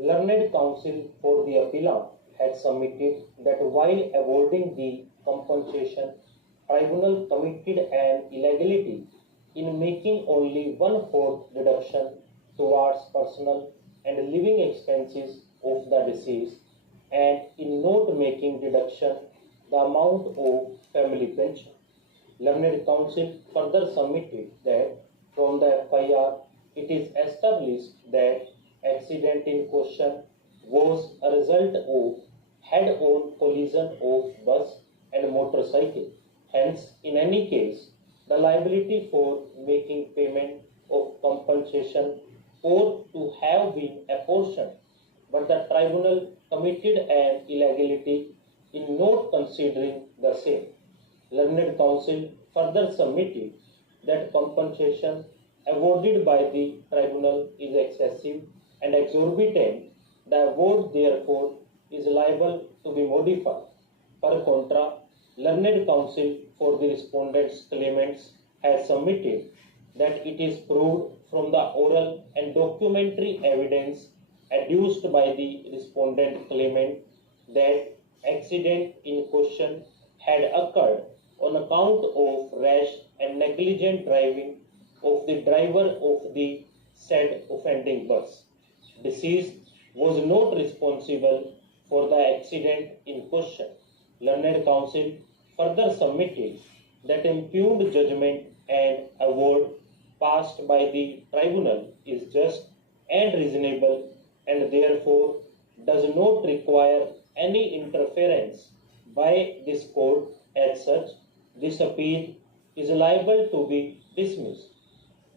Learned counsel for the appellant had submitted that while awarding the compensation, tribunal committed an illegality in making only one-fourth deduction towards personal and living expenses of the deceased, and in not making deduction the amount of family pension. Learned counsel further submitted that from the FIR it is established that accident in question was a result of head-on collision of bus and motorcycle. Hence, in any case, the liability for making payment of compensation or to have been apportioned, but the tribunal committed an illegality in not considering the same. Learned counsel further submitted that compensation awarded by the tribunal is excessive and exorbitant. The award therefore is liable to be modified. Per contra, learned counsel for the respondent's claimants has submitted that it is proved from the oral and documentary evidence adduced by the respondent claimant that accident in question had occurred on account of rash and negligent driving of the driver of the said offending bus. Deceased was not responsible for the accident in question. Learned counsel further submitted that impugned judgment and award passed by the tribunal is just and reasonable and therefore does not require any interference by this court. As such, this appeal is liable to be dismissed.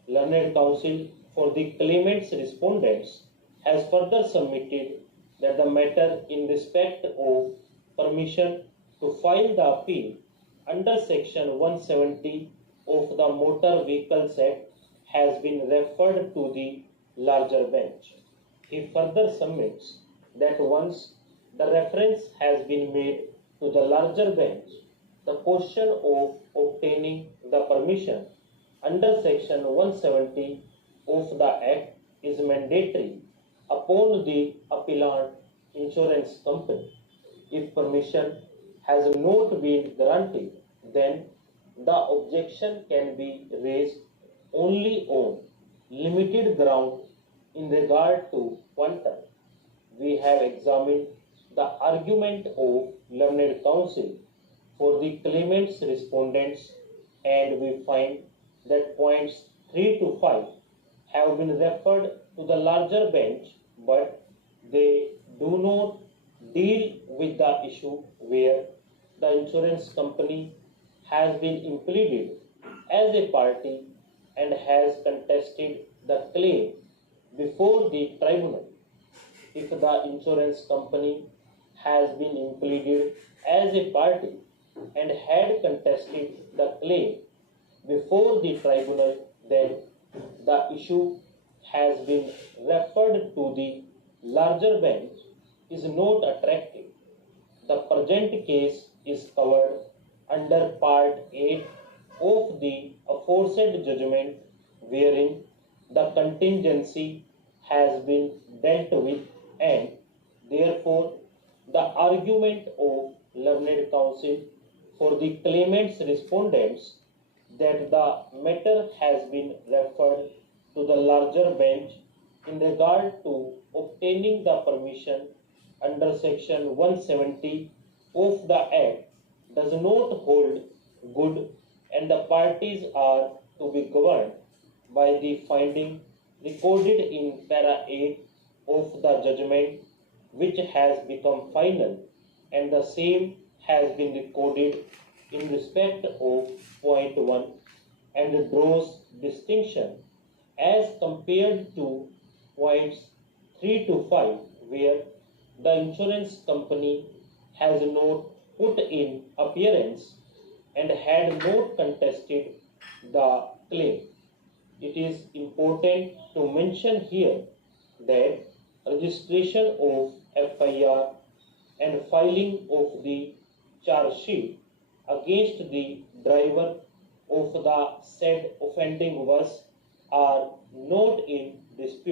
Learned counsel for the claimant's respondents has further submitted that the matter in respect of permission to file the appeal under section 170 of the Motor Vehicles Act has been referred to the larger bench. He further submits that once the reference has been made to the larger bench, the question of obtaining the permission under section 170 of the Act is mandatory upon the appellant insurance company. If permission has not been granted, then the objection can be raised only on limited ground in regard to quantum. We have examined the argument of learned counsel for the claimant's respondents, and we find that points 3 to 5 have been referred to the larger bench, but they do not deal with the issue where the insurance company has been impleaded as a party and has contested the claim before the tribunal. If the insurance company has been impleaded as a party and had contested the claim before the tribunal, then the issue has been referred to the larger bench is not attractive. The present case is covered under Part 8 of the aforesaid judgment, wherein the contingency has been dealt with, and therefore the argument of learned counsel for the claimant's respondents that the matter has been referred to the larger bench in regard to obtaining the permission under section 170 of the Act does not hold good, and the parties are to be governed by the finding recorded in para 8 of the judgment, which has become final, and the same has been recorded in respect of point 1 and draws distinction as compared to points 3 to 5, where the insurance company has not put in appearance and had not contested the claim. It is important to mention here that registration of FIR and filing of the charge sheet against the driver of the said offending bus are not in dispute.